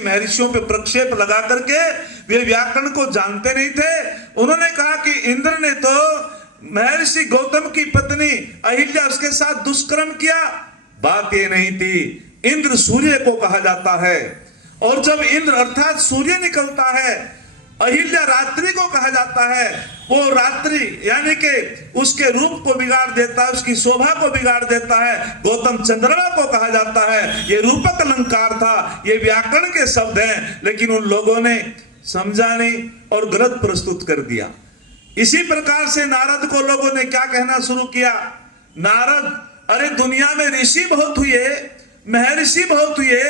महर्षियों पे प्रक्षेप लगा करके वे व्याकरण को जानते नहीं थे। उन्होंने कहा कि इंद्र ने तो महर्षि गौतम की पत्नी अहिल्या उसके साथ दुष्कर्म किया। बात ये नहीं थी, इंद्र सूर्य को कहा जाता है, और जब इंद्र अर्थात सूर्य निकलता है, अहिल्या रात्रि को कहा जाता है। वो रात्रि यानी कि उसके रूप को बिगाड़ देता है, उसकी शोभा को बिगाड़ देता है। गौतम चंद्रमा को कहा जाता है। ये रूपक अलंकार था, ये व्याकरण के शब्द हैं, लेकिन उन लोगों ने समझा नहीं और गलत प्रस्तुत कर दिया। इसी प्रकार से नारद को लोगों ने क्या कहना शुरू किया, नारद अरे दुनिया में ऋषि बहुत हुए, महर्षि बहुत हुए,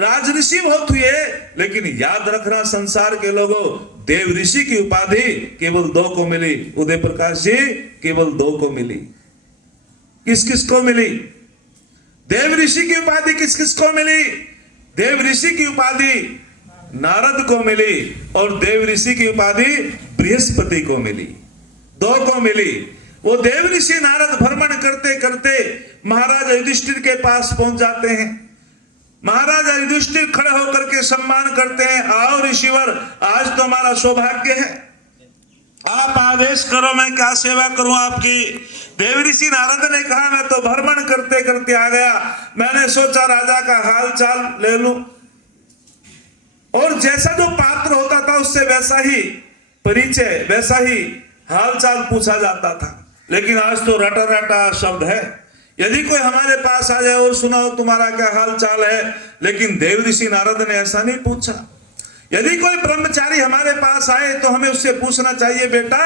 राजऋषि बहुत हुए, लेकिन याद रखना संसार के लोगों, देव ऋषि की उपाधि केवल 2 को मिली। उदय प्रकाश जी, केवल 2 को मिली। किस किस को मिली? देव ऋषि की उपाधि किस किस को मिली? देव ऋषि की उपाधि नारद को मिली और देव ऋषि की उपाधि बृहस्पति को मिली। 2 को मिली। वो देव ऋषि नारद भ्रमण करते करते महाराज युधिष्ठिर के पास पहुंच जाते हैं। महाराज युधिष्ठिर खड़े होकर के सम्मान करते हैं, आओ ऋषिवर, आज तो हमारा सौभाग्य है, आप आदेश करो, मैं क्या सेवा करूं आपकी। देव ऋषि नारद ने कहा, मैं तो भ्रमण करते करते आ गया, मैंने सोचा राजा का हाल चाल ले लूं। और जैसा जो पात्र होता था उससे वैसा ही परिचय, वैसा ही हाल चाल पूछा जाता था। लेकिन आज तो रटा रटा शब्द है, यदि कोई हमारे पास आ जाए और सुनाओ तुम्हारा क्या हाल चाल है, लेकिन देव ऋषि नारद ने ऐसा नहीं पूछा। यदि कोई ब्रह्मचारी हमारे पास आए तो हमें उससे पूछना चाहिए, बेटा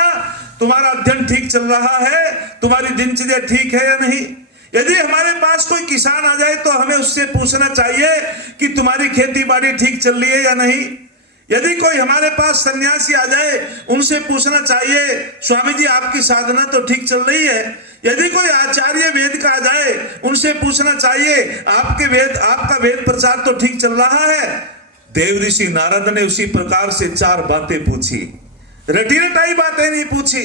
तुम्हारा अध्ययन ठीक चल रहा है, तुम्हारी दिनचर्या ठीक है या नहीं। यदि हमारे पास कोई किसान आ जाए तो हमें उससे पूछना चाहिए कि तुम्हारी खेती बाड़ी ठीक चल रही है या नहीं। यदि कोई हमारे पास सन्यासी आ जाए, उनसे पूछना चाहिए, स्वामी जी आपकी साधना तो ठीक चल रही है। यदि कोई आचार्य वेद का आ जाए, उनसे पूछना चाहिए, आपका वेद प्रचार तो ठीक चल रहा है। देव ऋषि नारद ने उसी प्रकार से 4 बातें पूछी, रटी रटाई बातें नहीं पूछी।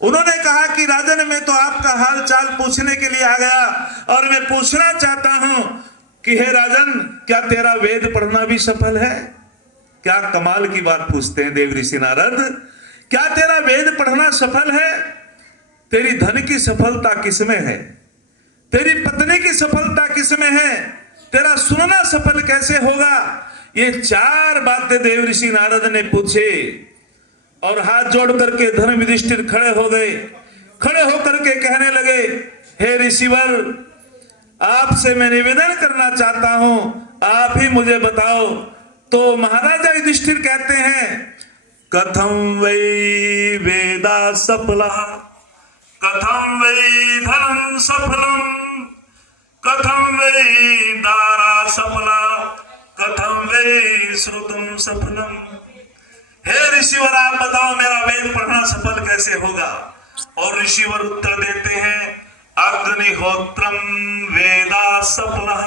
उन्होंने कहा कि राजन, मैं तो आपका हाल चाल पूछने के लिए आ गया और मैं पूछना चाहता हूं कि हे राजन, क्या तेरा वेद पढ़ना भी सफल है? क्या कमाल की बात पूछते हैं देव ऋषि नारद, क्या तेरा वेद पढ़ना सफल है? तेरी धन की सफलता किसमें है? तेरी पत्नी की सफलता किसमें है? तेरा सुनना सफल कैसे होगा? ये 4 बातें देव ऋषि नारद ने पूछे और हाथ जोड़ करके धर्म युधिष्ठिर खड़े हो गए। खड़े होकर के कहने लगे, हे ऋषिवर, आपसे मैं निवेदन करना चाहता हूं, आप ही मुझे बताओ। तो महाराजा युधिष्ठिर कहते हैं, कथम वै वेदा सफला, कथम वै धनम सफलम, कथम वै दारा सफला, कथम वै श्रुतम सफलम। हे ऋषिवर, आप बताओ मेरा वेद पढ़ना सफल कैसे होगा? और ऋषिवर उत्तर देते हैं, अग्निहोत्रम वेदा सफला।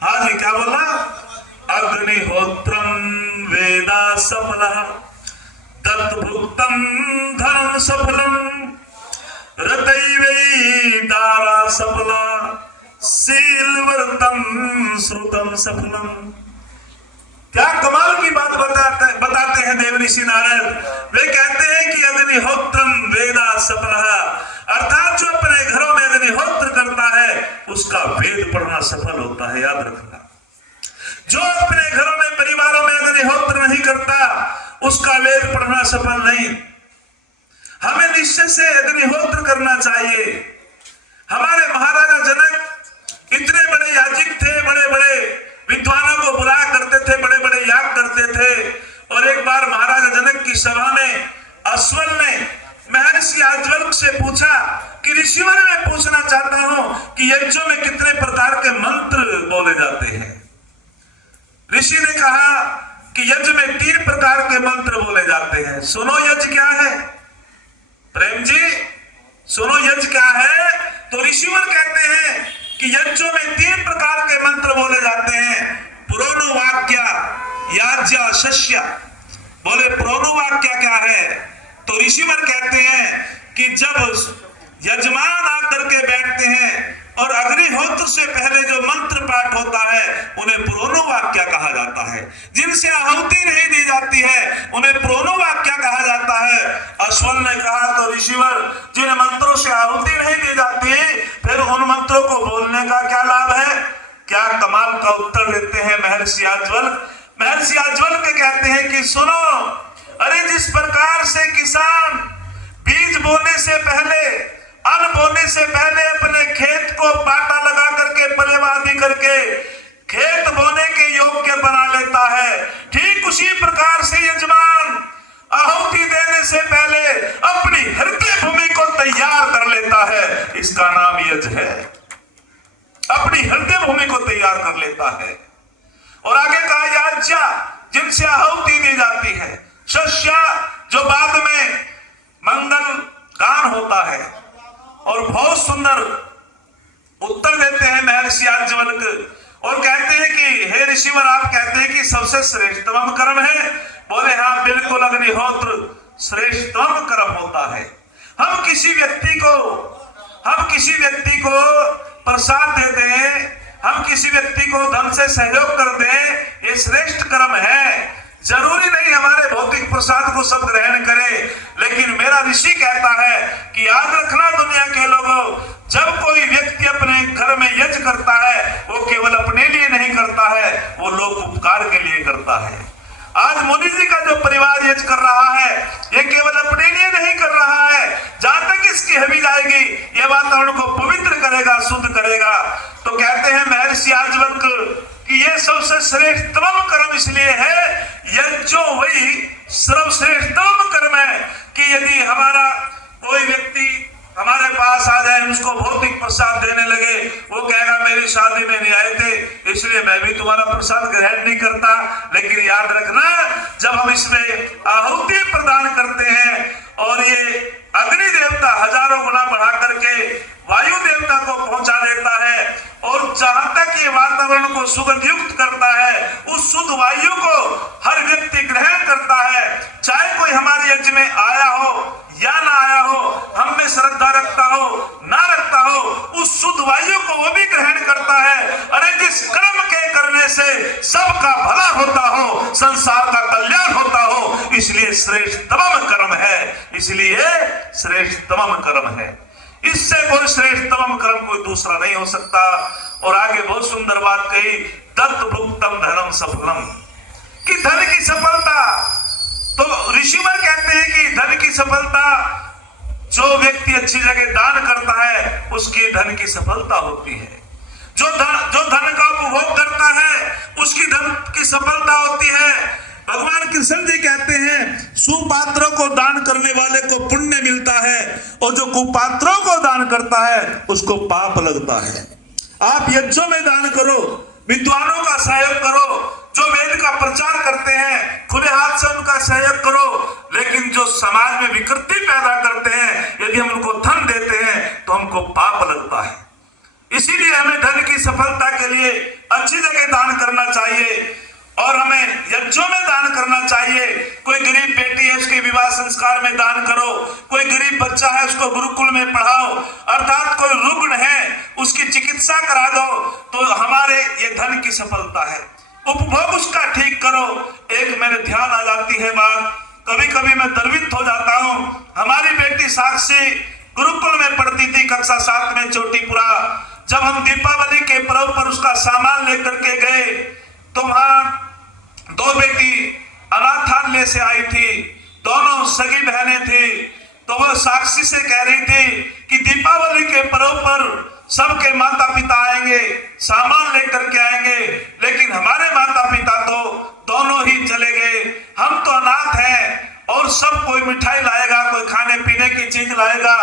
हाँ जी, क्या बोला? अग्निहोत्रम वेदा सफला, तत्भुक्तम धर्म सफलम, रतैवै दारा सफला, शीलवर्तम श्रुतम सफलम। क्या कमाल की बात बताते हैं देव ऋषि नारद। वे कहते हैं कि अग्निहोत्रम वेदा सफला, अर्थात जो अपने घरों में अग्निहोत्र करता है उसका वेद पढ़ना सफल होता है। याद रखना, जो अपने घरों में परिवारों में अग्निहोत्र नहीं करता उसका वेद पढ़ना सफल नहीं। हमें निश्चय से अग्निहोत्र करना चाहिए। हमारे महाराजा जनक इतने बड़े याजिक थे, बड़े बड़े विद्वानों को बुलाया करते थे, बड़े बड़े याग करते थे। और एक बार महाराजा जनक की सभा में अश्वल ने महर्षि याज्ञवल्क्य से पूछा कि ऋषिवर, मैं पूछना चाहता हूं कि यज्ञों में कितने प्रकार के मंत्र बोले जाते हैं? ऋषि ने कहा कि यज्ञ में 3 प्रकार के मंत्र बोले जाते हैं। सुनो यज्ञ क्या है? प्रेम जी सुनो यज्ञ क्या है? तो ऋषिवर कहते हैं कि यज्ञों में 3 प्रकार के मंत्र बोले जाते हैं। प्रोनुवाक्य, याज्ञ, शस्य। बोले प्रोनुवाक्य क्या है? तो ऋषिवर कहते हैं कि जब यजमान आकर के बैठते हैं और अग्निहोत्र से पहले जो मंत्र पाठ होता है उन्हें प्रोनुवाक्य कहा जाता है। जिनसे आहुति नहीं दी जाती है उन्हें प्रोनोवाक्या कहा जाता है। अश्वल ने कहा तो ऋषिवर, जिन मंत्रों से आहुति नहीं दी जाती फिर उन मंत्रों को बोलने का क्या लाभ है? क्या कमाल का उत्तर देते हैं महर्षि याज्ञवल्क्य। महर्षि याज्ञवल्क्य कहते हैं कि सुनो, अरे जिस प्रकार से किसान बीज बोने से पहले, अन्न बोने से पहले अपने खेत को पाटा लगा करके पलेवादी करके खेत बोने के योग्य बना लेता है, ठीक उसी प्रकार से यजमान आहुति देने से पहले अपनी हृदय भूमि को तैयार कर लेता है। इसका नाम यज्ञ है। अपनी हृदय भूमि को तैयार कर लेता है। और आगे कहा याज्ञा, जिनसे आहुति दी जाती है। शस्या, जो बाद में मंगल गान होता है। और बहुत सुंदर उत्तर देते हैं महर्षि याज्ञवल्क्य और कहते हैं कि हे ऋषिवर, आप कहते हैं कि सबसे श्रेष्ठतम कर्म है। बोले हाँ बिल्कुल, अग्निहोत्र श्रेष्ठतम कर्म होता है। हम किसी व्यक्ति को प्रसाद दे दें, हम किसी व्यक्ति को धन से सहयोग कर दें, ये श्रेष्ठ कर्म है। जरूरी नहीं हमारे भौतिक प्रसाद को सब ग्रहण करें, लेकिन मेरा ऋषि कहता है कि याद रखना दुनिया के लोगों, जब कोई व्यक्ति अपने घर में यज्ञ करता है वो केवल अपने लिए नहीं करता है, वो लोक उपकार के लिए करता है। आज मोदी जी का जो परिवार यज्ञ कर रहा है ये केवल अपने लिए नहीं कर रहा है, जहां तक इसकी हबी जाएगी ये वातावरण को पवित्र करेगा, शुद्ध करेगा। तो कहते हैं महर्षि याज्ञवल्क्य कि ये सबसे श्रेष्ठतम कर्म इसलिए है, यज्ञो वही सर्वश्रेष्ठतम कर्म है कि यदि हमारा कोई व्यक्ति हमारे पास आ जाए, उसको भौतिक प्रसाद देने लगे, वो कहेगा मेरी शादी में नहीं आए थे इसलिए मैं भी तुम्हारा प्रसाद ग्रहण नहीं करता। लेकिन याद रखना, जब हम इसमें आहुति प्रदान करते हैं और ये अग्नि देवता हजारों गुना बढ़ा करके वायु देवता को पहुंचा देता है और जहां तक ये वातावरण को सुगंध युक्त करता है, उस शुद्ध वायु को हर व्यक्ति ग्रहण करता है। चाहे कोई हमारे यज्ञ में आया हो या ना आया हो, हम में श्रद्धा रखता हो ना रखता हो, उस शुद्ध वायु को वो भी ग्रहण करता है। अरे जिस कर्म के करने से सबका भला होता हो, संसार का कल्याण होता हो, इसलिए श्रेष्ठतम कर्म है, इसलिए श्रेष्ठतम कर्म है। इससे कोई श्रेष्ठतम कर्म कोई दूसरा नहीं हो सकता। और आगे बहुत सुंदर बात कही, दत्त भुक्तम धर्म सफलम, कि धन की सफलता, तो ऋषिवर कहते हैं कि धन की सफलता, जो व्यक्ति अच्छी जगह दान करता है उसकी धन की सफलता होती है। जो धन का उपभोग करता है उसकी धन की सफलता होती है। भगवान कृष्ण जी कहते हैं सुपात्रों को दान करने वाले को पुण्य मिलता है और जो कुपात्रों को दान करता है उसको पाप लगता है। आप यज्ञों में दान करो, विद्वानों का सहयोग करो, जो वेद का प्रचार करते हैं खुले हाथ से उनका सहयोग करो, लेकिन जो समाज में विकृति पैदा करते हैं यदि हम उनको धन देते हैं तो हमको पाप लगता है। इसीलिए हमें धन की सफलता के लिए अच्छी जगह दान करना चाहिए और हमें यज्ञों में दान करना चाहिए। कोई गरीब बेटी है उसके विवाह संस्कार में दान करो, कोई गरीब बच्चा है उसको गुरुकुल में पढ़ाओ, अर्थात कोई रुग्ण है उसकी चिकित्सा करा दो, तो हमारे ये धन की सफलता है। उपभोग उसका ठीक करो। एक मेरे ध्यान आ जाती है बात, कभी कभी मैं गर्वित हो जाता हूँ। हमारी बेटी साक्षी गुरुकुल में पढ़ती थी कक्षा 7 में चोटीपुरा। जब हम दीपावली के पर्व पर उसका सामान लेकर के गए तो वहां 2 बेटी अनाथालय से आई थी, दोनों सगी बहनें थी। तो वह साक्षी से कह रही थी कि दीपावली के पर्व पर सबके माता पिता आएंगे, सामान लेकर के आएंगे, लेकिन हमारे माता पिता तो दोनों ही चले गए। हम तो अनाथ हैं और सब कोई मिठाई लाएगा, कोई खाने पीने की चीज लाएगा।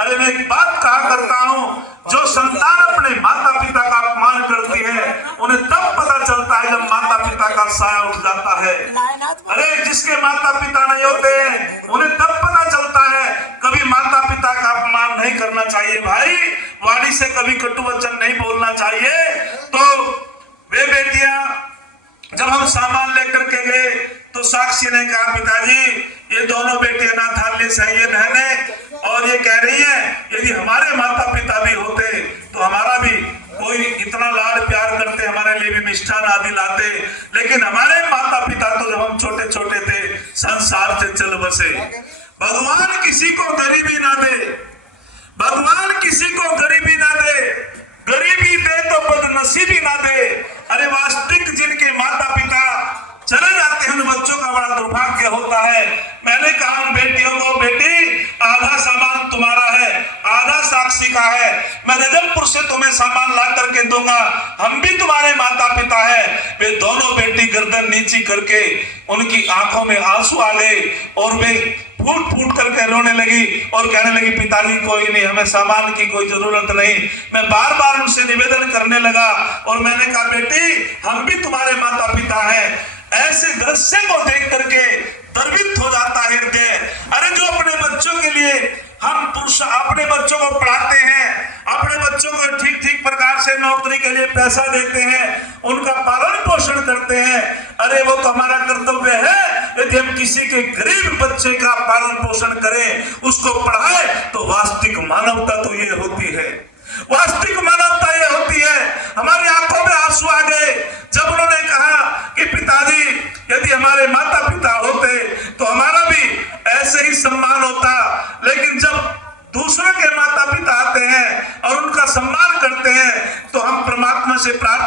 अरे मैं एक बात कहा करता हूँ, जो संतान अपने माता पिता का अपमान करती है उन्हें तब पता चलता है जब माता पिता का साया उठ जाता है। अरे जिसके माता पिता नहीं होते हैं उन्हें तब पता चलता है। कभी माता पिता का अपमान नहीं करना चाहिए भाई, वाणी से कभी कटु वचन नहीं बोलना चाहिए। तो वे बेटियां जब हम सामान लेकर के गए तो साक्षी ने कहा पिताजी ये दोनों बेटी अनाथालय से आई है बहनें और ये कह रही है यदि हमारे माता पिता भी होते तो हमारा भी कोई इतना लाड प्यार करते, हमारे हमारे लिए भी मिष्ठान आदि लाते। लेकिन हमारे माता पिता तो जब हम छोटे छोटे थे संसार से चल बसे। भगवान किसी को गरीबी ना दे, भगवान किसी को गरीबी ना दे, गरीबी दे तो बदनसीबी ना दे। अरे वास्तविक जिनके माता पिता चले जाते हैं उन बच्चों का बड़ा दुर्भाग्य होता है। मैंने कहा उन बेटियों को, बेटी आधा सामान तुम्हारा है, आधा साक्षी का है, मैं रजबपुर से तुम्हें सामान ला करके दूंगा, हम भी तुम्हारे माता पिता है। वे दोनों बेटी गर्दन नीची करके उनकी आंखों में आंसू आ गए और वे फूट फूट करके रोने लगी और कहने लगी पिताजी कोई नहीं, हमें सामान की कोई जरूरत नहीं। मैं बार बार उनसे निवेदन करने लगा और मैंने कहा बेटी हम भी तुम्हारे माता पिता हैं। ऐसे दृश्य को देख करके द्रवित हो जाता है हृदय। अरे जो अपने बच्चों के लिए हम पुरुष अपने बच्चों को पढ़ाते हैं, अपने बच्चों को ठीक ठीक प्रकार से नौकरी के लिए पैसा देते हैं, उनका पालन पोषण करते हैं, अरे वो तो हमारा कर्तव्य है। यदि हम किसी के गरीब बच्चे का पालन पोषण करें, उसको पढ़ाए, तो वास्तविक मानवता तो ये होती है, वास्तविक मानवता ये होती है। हमारी आंखों में आंसू आ गए जब उन्होंने कहा कि पिताजी यदि हमारे माता पिता होते तो हमारा भी ऐसे ही सम्मान होता। लेकिन जब दूसरों के माता पिता आते हैं और उनका सम्मान करते हैं तो हम परमात्मा से प्रार्थना